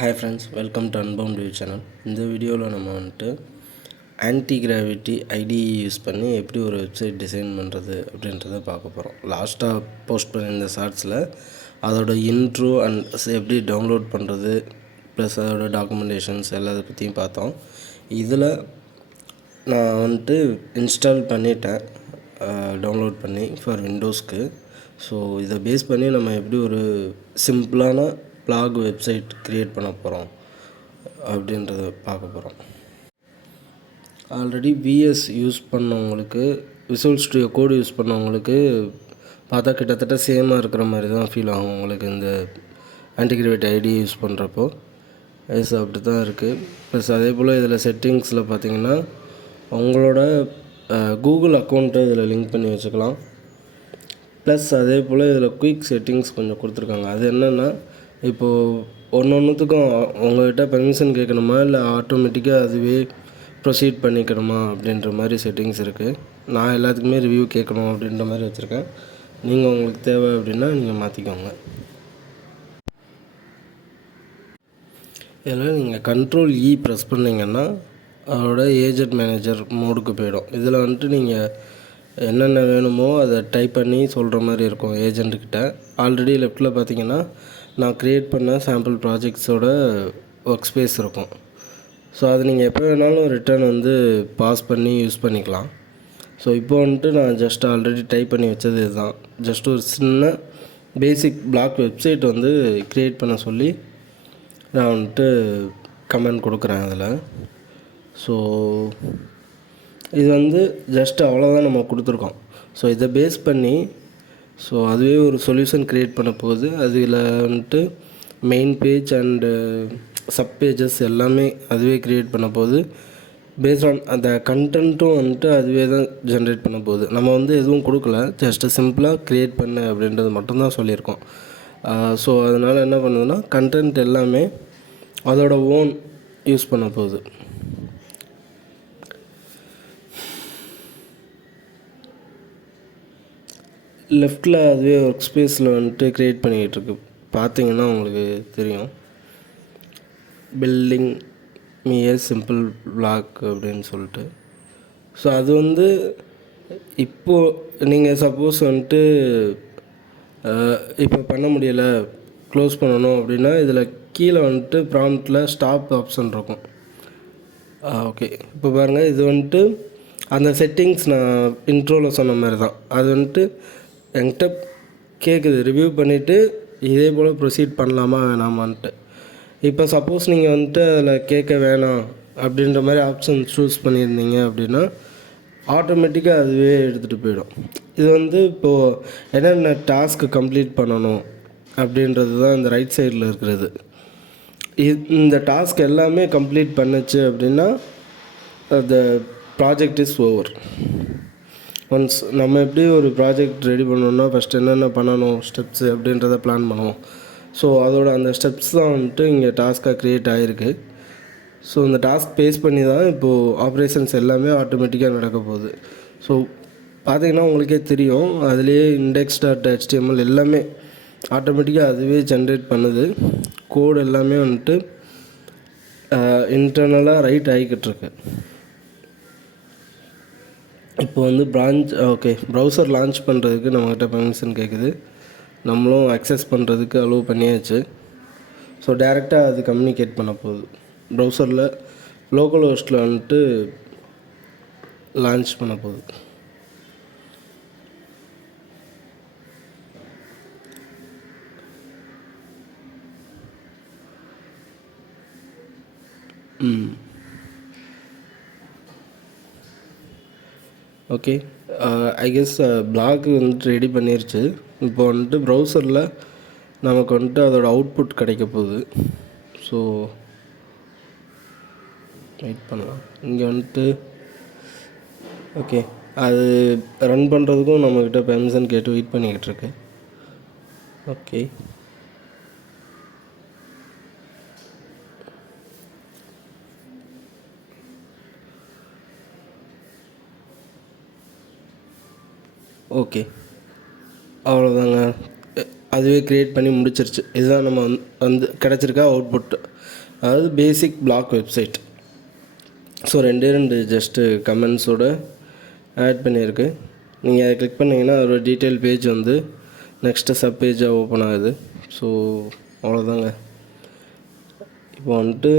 Hi friends, welcome to Unbound View channel. இந்த வீடியோவில் நம்ம ஆன்டி கிராவிட்டி ஐடிஇ யூஸ் பண்ணி எப்படி ஒரு வெப்சைட் டிசைன் பண்ணுறது அப்படின்றத பார்க்க போகிறோம். லாஸ்ட்டாக போஸ்ட் பண்ணியிருந்த ஷார்ட்ஸில் அதோட இன்ட்ரோ அண்ட் எப்படி டவுன்லோட் பண்ணுறது ப்ளஸ் அதோட டாக்குமெண்டேஷன்ஸ் எல்லாத்தை பற்றியும் பார்த்தோம். இதில் நான் இன்ஸ்டால் பண்ணிட்டேன் டவுன்லோட் பண்ணி ஃபார் விண்டோஸ்க்கு. ஸோ இதை பேஸ் பண்ணி நம்ம எப்படி ஒரு சிம்பிளான பிளாக் வெப்சைட் க்ரியேட் பண்ண போகிறோம் அப்படின்றத பார்க்க போகிறோம். ஆல்ரெடி விஎஸ் யூஸ் பண்ணவங்களுக்கு, விசுவல் ஸ்டுடியோ கோடு யூஸ் பண்ணவங்களுக்கு பார்த்தா கிட்டத்தட்ட சேமாக இருக்கிற மாதிரி தான் ஃபீல் ஆகும் உங்களுக்கு இந்த ஆன்டிகிரேவிட்டி ஐடி யூஸ் பண்ணுறப்போ. எஸ் அப்படி தான் இருக்குது. ப்ளஸ் அதே போல் இதில் செட்டிங்ஸில் பார்த்தீங்கன்னா உங்களோட கூகுள் அக்கௌண்ட்டை இதில் லிங்க் பண்ணி வச்சுக்கலாம். ப்ளஸ் அதே போல் இதில் குயிக் செட்டிங்ஸ் கொஞ்சம் கொடுத்துருக்காங்க. அது என்னென்னா, இப்போது ஒன்றுத்துக்கும் உங்கள்கிட்ட பெர்மிஷன் கேட்கணுமா இல்லை ஆட்டோமேட்டிக்காக அதுவே ப்ரொசீட் பண்ணிக்கணுமா அப்படின்ற மாதிரி செட்டிங்ஸ் இருக்குது. நான் எல்லாத்துக்குமே ரிவ்யூ கேட்கணும் அப்படின்ற மாதிரி வச்சுருக்கேன். நீங்கள் உங்களுக்கு தேவை அப்படின்னா நீங்கள் மாற்றிக்கோங்க. இதில் நீங்கள் கண்ட்ரோல் ப்ரெஸ் பண்ணிங்கன்னா அதோட ஏஜென்ட் மேனேஜர் மோடுக்கு போயிடும். இதில் நீங்கள் என்னென்ன வேணுமோ அதை டைப் பண்ணி சொல்கிற மாதிரி இருக்கும் ஏஜென்ட்டுக்கிட்ட. ஆல்ரெடி லெஃப்ட்டில் பார்த்தீங்கன்னா நான் க்ரியேட் பண்ண சாம்பிள் ப்ராஜெக்ட்ஸோட ஒர்க் ஸ்பேஸ் இருக்கும். ஸோ அது நீங்கள் எப்போ வேணாலும் ரிட்டர்ன் பாஸ் பண்ணி யூஸ் பண்ணிக்கலாம். ஸோ இப்போ நான் ஜஸ்ட் ஆல்ரெடி டைப் பண்ணி வச்சது இதுதான். ஜஸ்ட் ஒரு சின்ன பேசிக் பிளாக் வெப்சைட் க்ரியேட் பண்ண சொல்லி நான் கமெண்ட் கொடுக்குறேன் அதில். ஸோ இது ஜஸ்ட் அவ்வளோதான் நம்ம கொடுத்துருக்கோம். ஸோ இதை பேஸ் பண்ணி அதுவே ஒரு சொல்யூஷன் க்ரியேட் பண்ண போகுது. அதில் main page and sub pages எல்லாமே அதுவே க்ரியேட் பண்ண போகுது. பேஸ்ட் ஆன் அந்த கண்டென்ட்டும் அதுவே தான் ஜென்ரேட் பண்ண போகுது. நம்ம எதுவும் கொடுக்கல, ஜஸ்ட்டு சிம்பிளாக க்ரியேட் பண்ண அப்படின்றது மட்டும்தான் சொல்லியிருக்கோம். ஸோ அதனால் என்ன பண்ணுதுன்னா கண்டென்ட் எல்லாமே அதோட ஓன் யூஸ் பண்ண போகுது. லெஃப்ட்டில் அதுவே ஒர்க் ஸ்பேஸில் க்ரியேட் பண்ணிக்கிட்டுருக்கு. பார்த்தீங்கன்னா உங்களுக்கு தெரியும், building me a simple block அப்படின்னு சொல்லிட்டு. ஸோ அது இப்போது நீங்கள் சப்போஸ் இப்போ பண்ண முடியலை, க்ளோஸ் பண்ணணும் அப்படின்னா இதில் கீழே ப்ராம்ப்டில் ஸ்டாப் ஆப்ஷன் இருக்கும். ஓகே, இப்போ பாருங்கள், இது அந்த செட்டிங்ஸ் நான் இன்ட்ரோவில் சொன்ன மாதிரி தான். அது என்கிட்ட கேட்குது, ரிவ்யூ பண்ணிவிட்டு இதே போல் ப்ரொசீட் பண்ணலாமா வேணாமான்ட்டு. இப்போ சப்போஸ் நீங்கள் அதில் கேட்க வேணாம் அப்படின்ற மாதிரி ஆப்ஷன் சூஸ் பண்ணியிருந்தீங்க அப்படின்னா ஆட்டோமேட்டிக்காக அதுவே எடுத்துகிட்டு போயிடும். இது இப்போது என்னென்ன டாஸ்க்கு கம்ப்ளீட் பண்ணணும் அப்படின்றது தான் இந்த ரைட் சைடில் இருக்கிறது. இந்த டாஸ்க் எல்லாமே கம்ப்ளீட் பண்ணுச்சு அப்படின்னா the project is over. Once நம்ம எப்படி ஒரு ப்ராஜெக்ட் ரெடி பண்ணணுன்னா ஃபஸ்ட்டு என்னென்ன பண்ணணும் ஸ்டெப்ஸு அப்படின்றத பிளான் பண்ணுவோம். ஸோ அதோட அந்த ஸ்டெப்ஸ் தான் இங்கே டாஸ்க்காக க்ரியேட் ஆகிருக்கு. ஸோ இந்த டாஸ்க் பேஸ் பண்ணி தான் இப்போது ஆப்ரேஷன்ஸ் எல்லாமே ஆட்டோமேட்டிக்காக நடக்க போகுது. ஸோ பார்த்திங்கன்னா உங்களுக்கே தெரியும், அதுலேயே index.html எல்லாமே ஆட்டோமேட்டிக்காக அதுவே ஜென்ரேட் பண்ணுது. கோடு எல்லாமே இன்டர்னலாக ரைட் ஆகிக்கிட்டுருக்கு. இப்போ ப்ரௌசர் லான்ச் பண்ணுறதுக்கு நம்மக்கிட்ட பெர்மிஷன் கேட்குது. நம்மளும் அக்சஸ் பண்ணுறதுக்கு அலோவ் பண்ணியாச்சு. ஸோ டேரெக்டாக அது கம்யூனிகேட் பண்ண போகுது. ப்ரௌசரில் லோக்கல் ஹோஸ்ட்டில் லான்ச் பண்ண போகுது. Okay, I guess block ready பண்ணிருச்சு. இப்போ ப்ரௌசரில் நமக்கு அதோட அவுட்புட் கிடைக்க போகுது. ஸோ வெயிட் பண்ணலாம். இங்கே ஓகே, அது ரன் பண்ணுறதுக்கும் நம்மக்கிட்ட பெர்மிஷன் கேட்டு வெயிட் பண்ணிக்கிட்டு இருக்கு. ஓகே, ஓகே, அவ்வளோதாங்க. அதுவே க்ரியேட் பண்ணி முடிச்சிருச்சு. இதுதான் நம்ம வந்து கிடச்சிருக்க அவுட்புட், அதாவது basic blog website. So 2 just கமெண்ட்ஸோடு ஆட் பண்ணியிருக்கு. நீங்கள் அதை கிளிக் பண்ணிங்கன்னா அதோட டீட்டெயில் பேஜ் வந்து நெக்ஸ்ட்டு சப் பேஜாக ஓப்பன் ஆகுது. ஸோ அவ்வளோதாங்க. இப்போ வந்துட்டு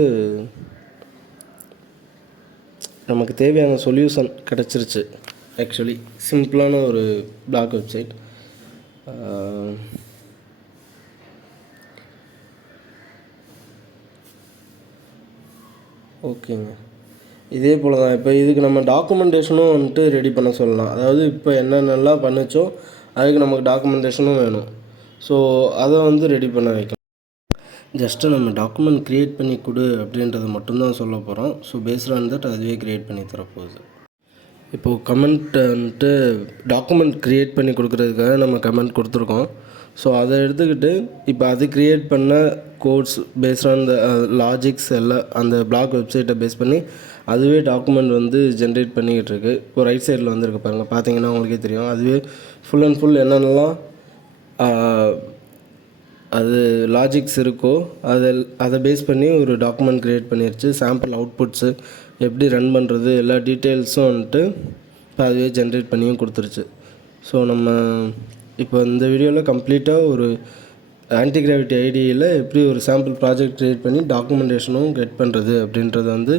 நமக்கு தேவையான சொல்யூஷன் கிடச்சிருச்சு. ஆக்சுவலி சிம்பிளான ஒரு பிளாக் வெப்சைட். ஓகேங்க. இதே போல் தான் இப்போ இதுக்கு நம்ம டாக்குமெண்டேஷனும் வந்துட்டு ரெடி பண்ண சொல்லலாம். அதாவது இப்போ என்னென்னலாம் பண்ணுச்சோ அதுக்கு நமக்கு டாக்குமெண்டேஷனும் வேணும். ஸோ அதை வந்து ரெடி பண்ண வைக்கலாம். ஜஸ்ட்டு நம்ம டாக்குமெண்ட் க்ரியேட் பண்ணி கொடு அப்படின்றத மட்டும்தான் சொல்ல போகிறோம். ஸோ பேஸ்ட் ஆன் தட் அதுவே க்ரியேட் பண்ணி தரப்போகுது. இப்போது கமெண்ட் வந்துட்டு டாக்குமெண்ட் க்ரியேட் பண்ணி கொடுக்குறதுக்காக நம்ம கமெண்ட் கொடுத்துருக்கோம். ஸோ அதை எடுத்துக்கிட்டு இப்போ அது க்ரியேட் பண்ண codes paste on the logics எல்லாம் அந்த பிளாக் வெப்சைட்டை பேஸ் பண்ணி அதுவே டாக்குமெண்ட் வந்து ஜென்ரேட் பண்ணிக்கிட்டு இருக்குது. இப்போ ரைட் சைடில் வந்துருக்கு பாருங்கள், பார்த்தீங்கன்னா உங்களுக்கே தெரியும். அதுவே ஃபுல் அண்ட் ஃபுல் என்னென்னலாம் அது லாஜிக்ஸ் இருக்கோ அதை பேஸ் பண்ணி ஒரு டாக்குமெண்ட் க்ரியேட் பண்ணிடுச்சு. சாம்பிள் அவுட்புட்ஸு எப்படி ரன் பண்ணுறது எல்லா டீட்டெயில்ஸும் வந்துட்டு இப்போ அதுவே ஜென்ரேட் பண்ணியும் கொடுத்துருச்சு. ஸோ நம்ம இப்போ இந்த வீடியோவில் கம்ப்ளீட்டாக ஒரு ஆன்டி கிராவிட்டி ஐடியில் எப்படி ஒரு சாம்பிள் ப்ராஜெக்ட் க்ரியேட் பண்ணி டாக்குமெண்டேஷனும் கெட் பண்ணுறது அப்படின்றத வந்து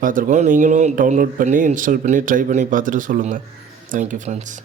பார்த்துருக்கோம். நீங்களும் டவுன்லோட் பண்ணி இன்ஸ்டால் பண்ணி ட்ரை பண்ணி பார்த்துட்டு சொல்லுங்கள். Thank you friends.